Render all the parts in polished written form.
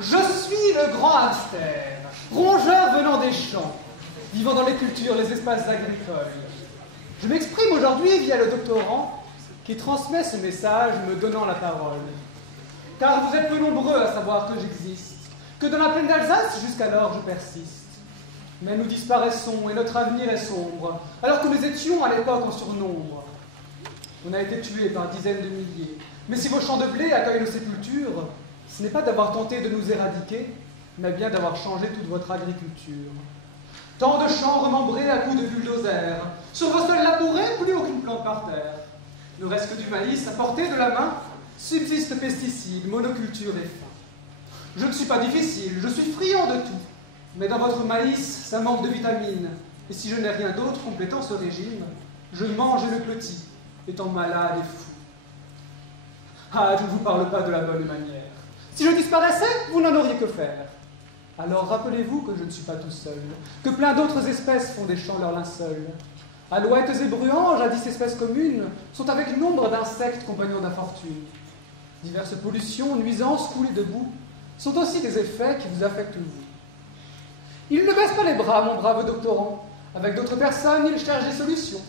Je suis le grand hamster, rongeur venant des champs, vivant dans les cultures, les espaces agricoles. Je m'exprime aujourd'hui via le doctorant qui transmet ce message me donnant la parole. Car vous êtes peu nombreux à savoir que j'existe, que dans la plaine d'Alsace, jusqu'alors, je persiste. Mais nous disparaissons et notre avenir est sombre, alors que nous étions à l'époque en surnombre. On a été tués par dizaines de milliers. Mais si vos champs de blé accueillent nos sépultures, ce n'est pas d'avoir tenté de nous éradiquer, mais bien d'avoir changé toute votre agriculture. Tant de champs remembrés à coups de bulldozer, sur vos sols labourés, plus aucune plante par terre. Ne reste que du maïs à portée de la main, subsistent pesticides, monoculture et faim. Je ne suis pas difficile, je suis friand de tout, mais dans votre maïs, ça manque de vitamines, et si je n'ai rien d'autre complétant ce régime, je mange le petit, étant malade et fou. Ah, je ne vous parle pas de la bonne manière. Si je disparaissais, vous n'en auriez que faire. Alors rappelez-vous que je ne suis pas tout seul, que plein d'autres espèces font des champs leur linceul. Alouettes et bruants, jadis espèces communes, sont avec nombre d'insectes compagnons d'infortune. Diverses pollutions, nuisances, coulées de boue, sont aussi des effets qui vous affectent vous. Il ne baisse pas les bras, mon brave doctorant. Avec d'autres personnes, il cherche des solutions.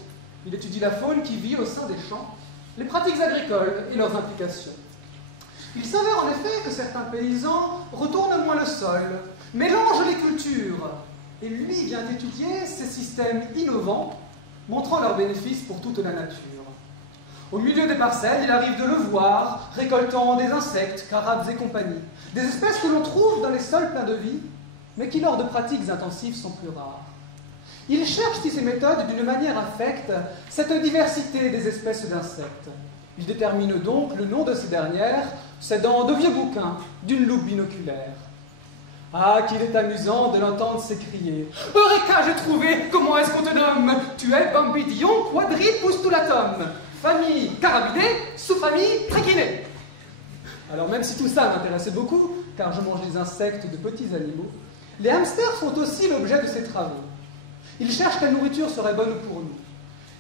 Il étudie la faune qui vit au sein des champs, les pratiques agricoles et leurs implications. Il s'avère en effet que certains paysans retournent moins le sol, mélangent les cultures, et lui vient étudier ces systèmes innovants, montrant leurs bénéfices pour toute la nature. Au milieu des parcelles, il arrive de le voir, récoltant des insectes, carabes et compagnie, des espèces que l'on trouve dans les sols pleins de vie, mais qui lors de pratiques intensives sont plus rares. Il cherche si ces méthodes, d'une manière, affectent cette diversité des espèces d'insectes. Il détermine donc le nom de ces dernières, s'aidant de vieux bouquins, d'une loupe binoculaire. Ah, qu'il est amusant de l'entendre s'écrier « Eureka, j'ai trouvé! Comment est-ce qu'on te nomme? Tu es Bambidion quadripustulatum, famille carabidée, sous-famille trachinée. » Alors même si tout ça m'intéressait beaucoup, car je mange des insectes de petits animaux, les hamsters sont aussi l'objet de ses travaux. Ils cherchent quelle nourriture serait bonne pour nous.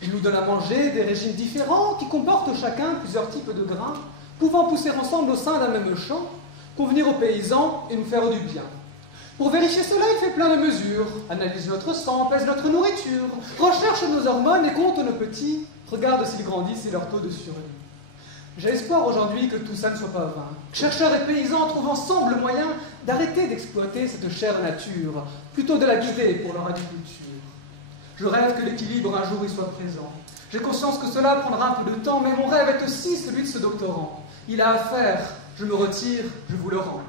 Ils nous donnent à manger des régimes différents qui comportent chacun plusieurs types de grains, pouvant pousser ensemble au sein d'un même champ, convenir aux paysans et nous faire du bien. Pour vérifier cela, il fait plein de mesures, analyse notre sang, pèse notre nourriture, recherche nos hormones et compte nos petits, regarde s'ils grandissent et leur taux de survie. J'ai espoir aujourd'hui que tout ça ne soit pas vain. Chercheurs et paysans trouvent ensemble le moyen d'arrêter d'exploiter cette chère nature, plutôt de la guider pour leur agriculture. Je rêve que l'équilibre un jour y soit présent. J'ai conscience que cela prendra un peu de temps, mais mon rêve est aussi celui de ce doctorant. Il a à faire, je me retire, je vous le rends.